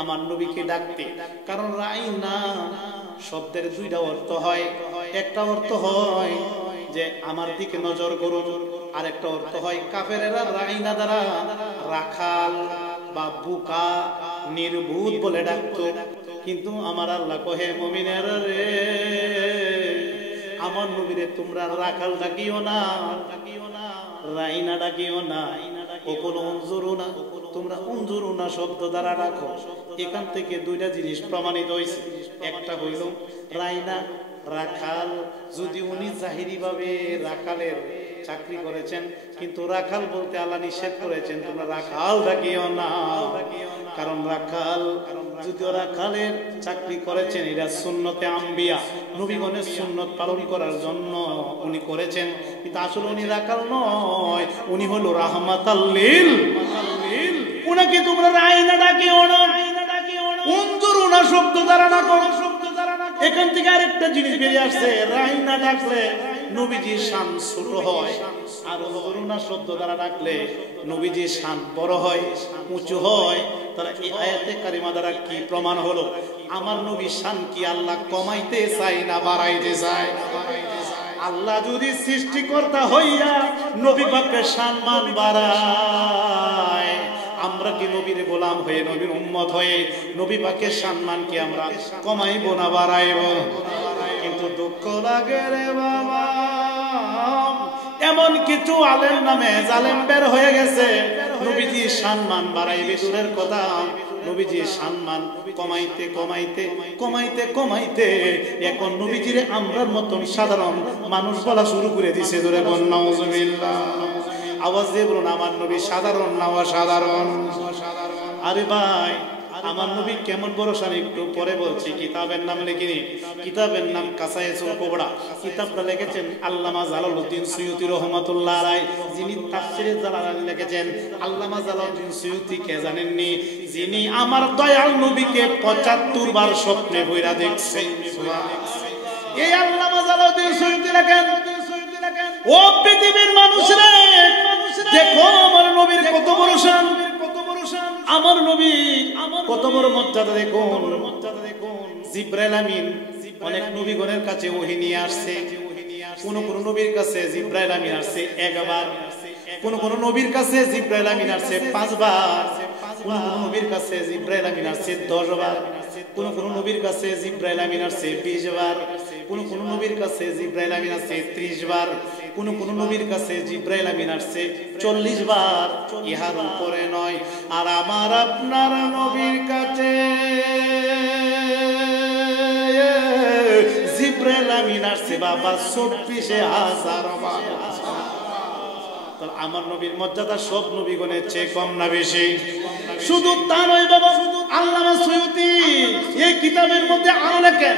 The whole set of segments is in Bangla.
আমার নবীকে ডাকতে। কারণ রাইনা শব্দের দুইটা অর্থ হয়। একটা অর্থ হয় যে আমার দিকে নজর করুন, আর একটা অর্থ হয় কাফেরেরা রাইনা দ্বারা রাখাল বা বুকা নির্বুধ বলে ডাকতো। কিন্তু আমার আল্লাহ কহে মুমিনেরা রে, আমার নবীরে তোমরা রাখাল ডাকিও না, রাইনা ডাকিও না, ওগুলো অঞ্জুরু না, তোমরা অঞ্জুরু না শব্দ দ্বারা রাখো। এখান থেকে দুইটা জিনিস প্রমাণিত হয়েছে। একটা হইল রাইনা রাখাল, যদি উনি জাহিরি ভাবে রাখালের চাকরি করেছেন, কিন্তু রাখাল বলতে আল্লাহ নিষেধ করেছেন তোমরা রাখাল ডাকিও না। কারণ রাখাল যদিও রাখালের চাকরি করেছেন, এটা সুন্নতে আম্বিয়া, নবীগণের সুন্নত পালন করার জন্য উনি করেছেন, কিন্তু আসলে উনি রাখাল নয়, উনি হলো রাহমাতাল লিল। উনাকে তোমরা রাইনা ডাকিও না, উনজুরু না শব্দ দ্বারা না করো। এখান থেকে আরেকটা জিনিস বেরিয়ে আসছে, রাইনা ডাকলে নবীজির শান ছোট হয়, আর উনজুরু না শব্দ দ্বারা ডাকলে নবীজির শান বড় হয়, উঁচু হয়। তারা এই আয়াতে কারিমা দ্বারা কি প্রমাণ হলো? আমার নবীর শান কি আল্লাহ কমাইতে চায় না বাড়াইতে চায়? আল্লাহ যদি সৃষ্টিকর্তা হইয়া নবী পাকের সম্মান বাড়ায়, আমরা কি নবীর গোলাম হয়ে, নবীর উম্মত হয়ে নবী পাকের সম্মান কি আমরা কমাইব না বাড়াইব? কিন্তু দুঃখ লাগে রে বাবা, এমন কিছু আলেম নামে জালেম বের হয়ে গেছে, নবীজি সম্মান বাড়াইবে দূরের কথা, নবীজির সম্মান কমাইতে কমাইতে কমাইতে কমাইতে এখন নবীজিরে আমরার মতন সাধারণ মানুষ বলা শুরু করে দিছে। ধরে বল নাউজুবিল্লাহ, আওয়াজ দিয়ে বলুন আমার নবী সাধারণ না অসাধারণ? আরে ভাই, আমার নবী কেমন ভরসা একটু পরে বলছি। কিতাবের নাম লিখিনি, কিতাবের নাম কাসায়েসুল কুবরা। কিতাবটা লিখেছেন আল্লামা জালালউদ্দিন সুয়ুতী রাহমাতুল্লাহ আলাইহি, যিনি তাফসীরে জালালাইন লিখেছেন। আল্লামা জালালউদ্দিন সুয়ুতী কে জানেননি? যিনি আমার দয়াল নবীকে ৭৫ বার স্বপ্নে বইরা দেখছে। এই আল্লামা জালালউদ্দিন সুয়ুতী লেখেন, ও পৃথিবীর মানুষরা দেখো আমার নবীর কত বড় শান, আমার নবী কত বড় মর্যাদা দেখুন। জিবরাইল আমিন অনেক নবীগণের কাছে ওহী নিয়ে আসছে। কোন কোন নবীর কাছে জিবরাইল আমিন আসছে ১ বার, কোন কোন নবীর কাছে জিবরাইল আমিন আসছে ৫ বার, কোন কোন নবীর কাছে জিবরাইল আমিন আসছে ১০ বার, কোন কোন নবীর কাছে জিবরাইল আমিন আসছে ২০ বার, কোন কোন নবীর কাছে জিবরাইল আমিন আসছে ৩০ বার, কোন কোন নবীর কাছে জিবরাইল আমিন আসছে ৪০ বার। ইহার উপরে নয়। আর আমার আপনার নবীর কাছে জিবরাইল আমিন আসছে বাবা ২৪,০০০ বার। তাহলে আমার নবীর মর্যাদা সব নবীগণের চেয়ে কম না বেশি? শুধু তা নয় বাবা, আল্লামা সুয়ুতী এই কিতাবের মধ্যে আরো লেখেন,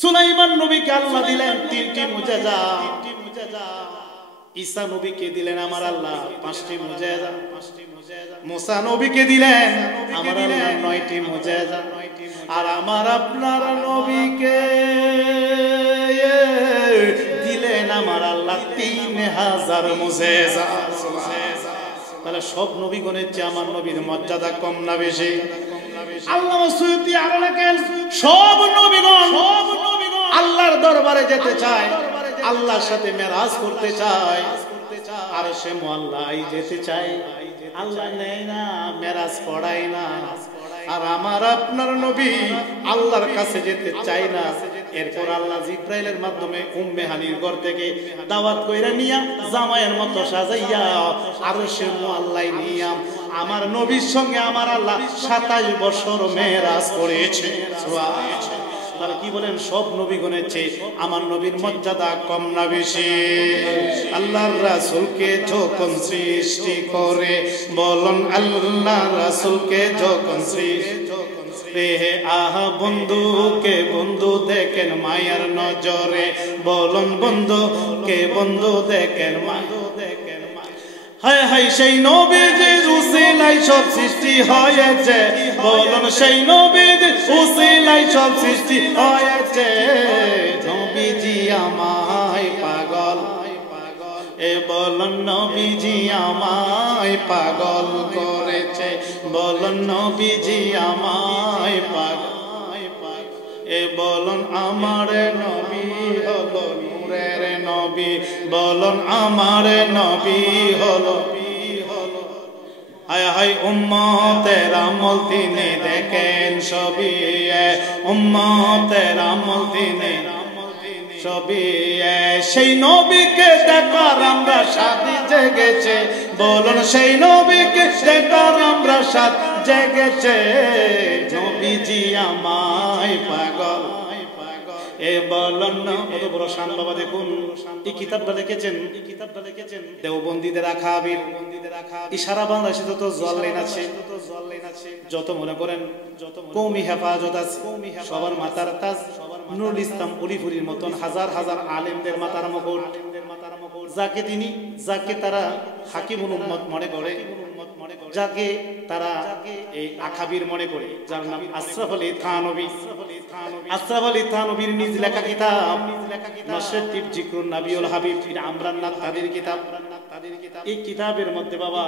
সুলাইমান নবীকে আল্লাহ দিলেন ৩টি মুজিজা, ঈসা নবীকে দিলেন আমার আল্লাহ ৫টি মুজিজা, মুসা নবীকে দিলেন আমার আল্লাহ ৯টি মুজিজা, আর আমার আপনার নবীকে দিলেন আমার আল্লাহ ৩,০০০ মুজিজা। তাহলে সব নবীগণের চেয়ে আমার নবীর মর্যাদা কম না বেশি? আল্লামা সুয়ুতী আরো লেখেন, সব নবীগণ আল্লাহর দরবারে যেতে চায়, আল্লাহর সাথে মেরাজ করতে চায়, আর সে মুআল্লায় যেতে চায়, আল্লাহ নেয় না, মেরাজ পড়ায় না। আর আমার আপনার নবী আল্লাহর কাছে যেতে চায় না। এরপর আল্লাহ জিবরাইলের মাধ্যমে উম্মে হানির ঘর থেকে দাওয়াত কইরা নিয়া জামাইয়ের মতো সাজাইয়া আরশে মুআল্লায় নিয়া আমার নবীর সঙ্গে আমার আল্লাহ ২৭ বছর মেরাজ করেছে। তাহলে কি বলেন, সব নবীগণের চেয়ে আমার নবীর মর্যাদা কম না বেশি? আল্লাহর রাসূলকে যখন সৃষ্টি করে বলুন, আল্লাহর রাসূলকে যখন সৃষ্টি আহা বন্ধুকে বন্ধু দেখেন মায়ার নজরে, বলুন বন্ধুকে বন্ধু দেখেন মায়া দেখেন। হায় হায় সেই নবীজির উসিলায় সব সৃষ্টি হয়েছে, বলুন সেই নবীজির উসিলায় সব সৃষ্টি হয়েছে। নবীজি আমায় পাগল, এ বলুন নবীজি আমায় পাগল করেছে। গেছে। বলুন নবীজি আমায় পাগল, এ বলুন আমার নবী হলো নূরের নবী, বলুন আমার নবী হলো। হায় হায় উম্মতের আমল তিনি দেখেন সবই, উম্মতের আমল তিনি সবই। সেই নবীকে দেখার আমরা সাথী জেগেছে, বলুন সেই নবীকে দেখার আমরা সাথ জেগেছে। নবীজি আমায় পাগল, এ বলুন না। কত বড় শান বাবা, দেখুন এই কিতাবটা লিখেছেন, দেওবন্দীদের আখাবির। সারা বাংলাদেশে যত জল্লাইন আছে, যত মনে করেন কওমি হেফাজত আছে, সবার মাথার তাজ নুরুল ইসলাম উলিপুরির মতন হাজার হাজার আলেমদের মাথার মুকুট, যাকে তারা হাকিমুল উম্মত মনে করে, যাকে তারা এই আখাবির মনে করে, যার নাম আশরাফ আলী থানভী। আশরাফ আলী থানভীর নিজ লেখা কিতাব নসরুদ্দিন জিকরুন নবিউল হাবিব আমরান নাথ তাদের কিতাব। এই কিতাবের মধ্যে বাবা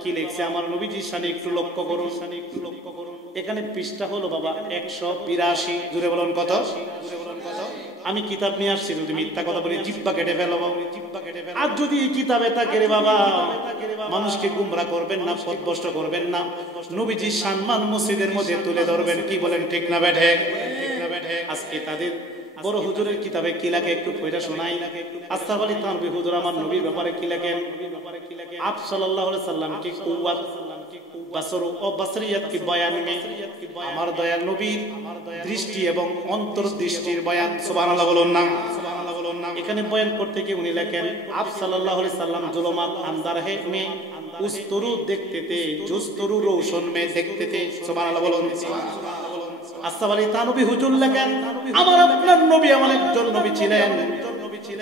কি লিখছে আমার নবীজির শানে একটু লক্ষ্য করুন। এখানে পৃষ্ঠা হলো বাবা 182। জুড়ে বলুন কত? আমি কিতাব নিয়ে আসছি, যদি মিথ্যা কথা বলি জিহ্বা কেটে ফেলবো। আর যদি এই কিতাবে থাকে রে বাবা, মানুষকে গুমরা করবেন না, পথভ্রষ্ট করবেন না, নবীজির সম্মান মসজিদের মধ্যে তুলে ধরবেন। কি বলেন, ঠিক না বেঠে? আজকে তাদের বড় হুজুরের কিতাবে কি লেখে একটু পড়া শোনাই। আশরাফ আলী থানভী হুজুর আমার নবীর ব্যাপারে কি লেখেন? আপ সাল্লাল্লাহু আলাইহি সাল্লাম কি কুওয়াত বাসর ও বসরিয়ত কি বয়ান মে আমার দয়াল নবীর দৃষ্টি এবং অন্তর্দৃষ্টির বয়ান। সুবহানাল্লাহ বলুন না। এখানে বয়ান করতে গিয়ে উনি লেখেন আপ সাল্লাল্লাহু আলাইহি সাল্লাম জুলুমাত আন্দার হে মে উস তরু দেখতে তে জুস তরু রোশন মে দেখতে তে। সুবহানাল্লাহ বলুন। আশরাফ আলী থানভী হুজুর লেখেন আমার আপনার নবী এমন একজন নবী ছিলেন,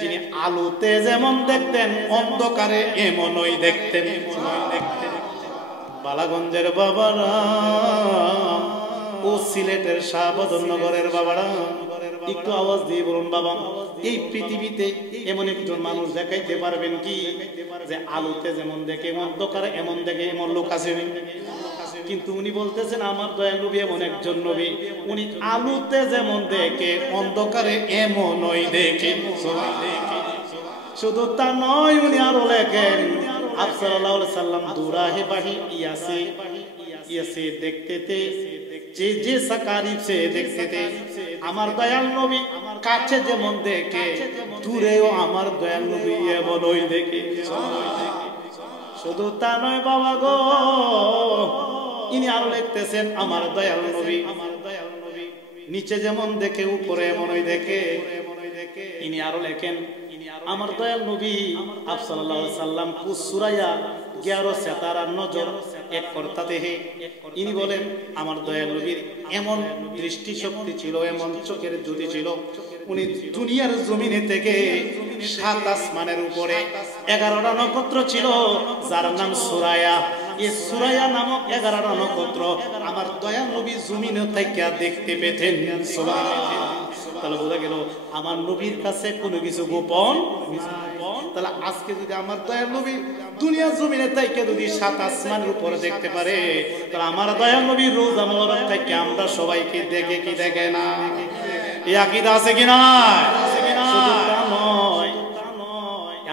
যিনি আলোতে যেমন দেখতেন অন্ধকারে এমনই দেখতেন। বালাগঞ্জের বাবারা ও সিলেটের শাহবাজনগরের বাবারা একটু আওয়াজ দিয়ে বলুন বাবা, এই পৃথিবীতে এমন একজন মানুষ দেখাইতে পারবেন কি যে আলোতে যেমন দেখে অন্ধকারে এমন দেখে? এমন লোক আছে? কিন্তু উনি বলতেছেন আমার দয়াল নবী এমন একজন নবী, উনি আলোতে যেমন দেখে অন্ধকারে এমনই দেখে। শুধু তা নয়, উনি আরো লেখেন आप सल्लल्लाहु अलैहि वसल्लम दुराहे बाही ইয়াসে দেখতে তে যে সাকারিব সে দেখতে তে। আমার দয়াল নবী কাছে যেমন দেখে দূরেও আমার দয়াল নবী এমনই দেখে। শুধু তা নয় বাবা গো, ইনি আরো লিখতেছেন আমার দয়াল নবী নিচে যেমন দেখে উপরে এমনই দেখে। ইনি আরো লেখেন আমার দয়াল নবী আপ সাল্লাল্লাহু আলাইহি সাল্লাম কু সুরায়া 11 সিতারা নজর এক করতে হে। ইনি বলেন আমার দয়াল নবীর এমন দৃষ্টি শক্তি ছিল, এমন চোখের জ্যোতি ছিল, উনি দুনিয়ার জমিনে থেকে 7 আসমানের উপরে 11টা নক্ষত্র ছিল, যার নাম সুরায়া। এই সুরায়া নামক 11টা নক্ষত্র আমার দয়াল নবী জমিনে থেকে দেখতে পেতেন। সুবহানাল্লাহ। তাহলে বোঝা গেল আমার নবীর কাছে কোনো কিছু গোপন। তাহলে আজকে যদি আমার দয়াল নবী দুনিয়ার জমিনে থেকে যদি 7 আসমানের উপরে দেখতে পারে, তাহলে আমার দয়াল নবীর রোজা মোবারক থেকে আমরা সবাইকে দেখে কি দেখে না? এই আকীদা আছে কি না? শুধু তা নয়,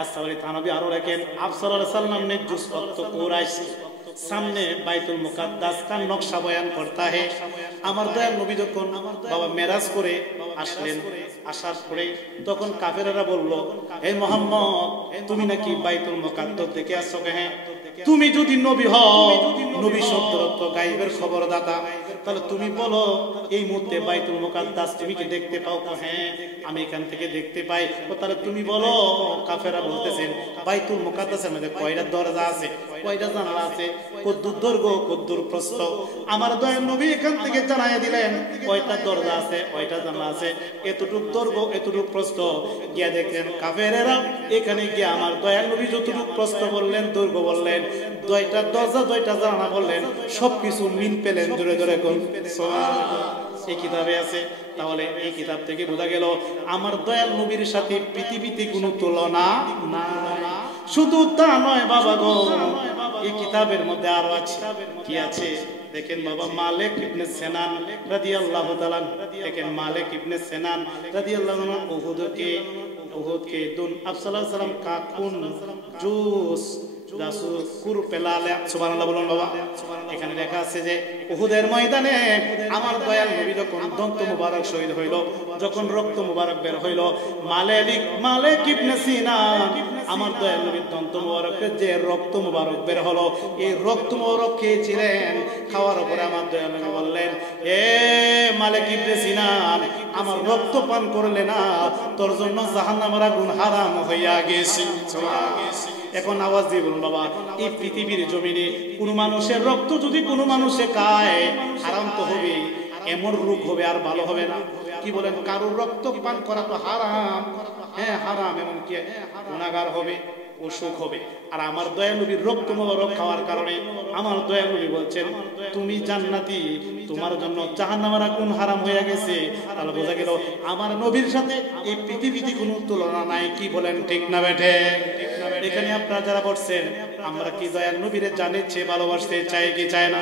আশরাফ আলী থানভী আরো লেখেন আপ সাল্লাল্লাহু আলাইহি সাল্লাম ने जिस वक्त कुरैश सामने বাইতুল মুকাদ্দাস का নকশা বয়ান করता है। আমার দয়াল নবী যখন বাবা মেরাজ করে আসলেন, আসার পরে তখন কাফেররা বলল হে মুহাম্মদ, তুমি নাকি বাইতুল মুকাদ্দাস দেখে আসছো? হ্যাঁ। তুমি যদি নবী হও, নবী শব্দের অর্থ গায়েবের খবরদাতা, তাহলে তুমি বলো এই মুহূর্তে বাইতুল মুকাদ্দাস তুমি কি দেখতে পাও? হ্যাঁ আমি এখান থেকে দেখতে পাই। তাহলে তুমি বলো। কাফেররা বলতেছেন বাইতুল মুকাদ্দাসের মধ্যে কয়টা দরজা আছে, কয়টা জানালা আছে, কদ্দুর দৈর্ঘ্য কদ্দুর প্রস্থ? আমার দয়াল নবী এখান থেকে জানাইয়া দিলেন কয়টা দরজা আছে, কয়টা জানালা আছে, এতটুক দৈর্ঘ্য এতটুক প্রস্থ। গিয়া দেখলেন কাফেরেরা এখানে গিয়া আমার দয়াল নবী যতটুক প্রস্থ বললেন, দৈর্ঘ্য বললেন, 2টা দরজা 2টা জানালা বললেন, সবকিছু মিল পেলেন। জোরে জোরে কোন এই কিতাবে আছে। তাহলে এই কিতাব থেকে বোঝা গেল আমার দয়াল নবীর সাথে পৃথিবীতে কোনো তুলনা না। শুধু তা নয় বাবা গো, এই কিতাবের মধ্যে আরো আছে, কি আছে দেখেন বাবা। মালিক ইবনে সিনান রাদিয়াল্লাহু তাআলা, দেখেন মালিক ইবনে সিনান রাদিয়াল্লাহু আনহু উহুদকে দুন আফসাল্লাহু আলাইহি সাল্লাম কা কুন জুস দাসু কুর পেলালে, সুবহানাল্লাহ বলুন বাবা। এখানে লেখা আছে যে উহুদের ময়দানে আমার দয়াল নবী যখন দন্ত মুবারক শহীদ হইল, যখন রক্ত মুবারক বের হইল, মালিক ইবনে সিনান আমার দয়াল নবীর দন্ত মুবারকের যে রক্ত মুবারক বের হলো, এই রক্ত মুবারক খেয়েছিলেন। খাওয়ার পরে আমার দয়াল নবী বললেন, এ মালিক ইবনে সিনান, আমার রক্ত পান করলে না, তোর জন্য জাহান্নামের আগুন হারাম হইয়া গেছে। এখন আওয়াজ দিয়ে বলুন বাবা, এই পৃথিবীর জমিনে কোন মানুষের রক্ত যদি কোনো মানুষে খায়, হারাম তো হবে, এমন রোগ হবে আর ভালো হবে না। কি বলেন, কারোর রক্ত পান করা তো হারাম, হ্যাঁ হারাম, এমন কি গুনাহগার হবে, অসুখ হবে। আর আমার দয়াল নবীর রক্ত মুবারক খাওয়ার কারণে আমার দয়াল নবী বলছেন, তুমি জান্নাতি, তোমার জন্য জাহান্নামের আগুন হারাম হয়ে গেছে। তাহলে বোঝা গেল আমার নবীর সাথে এই পৃথিবীতে কোনো তুলনা নাই। কি বলেন, ঠিক না বেঠে? এখানে আপনারা যারা বলছেন, আমরা কি দয়াল নবীরে জানেছে ভালোবাসতে চাই কি চায় না?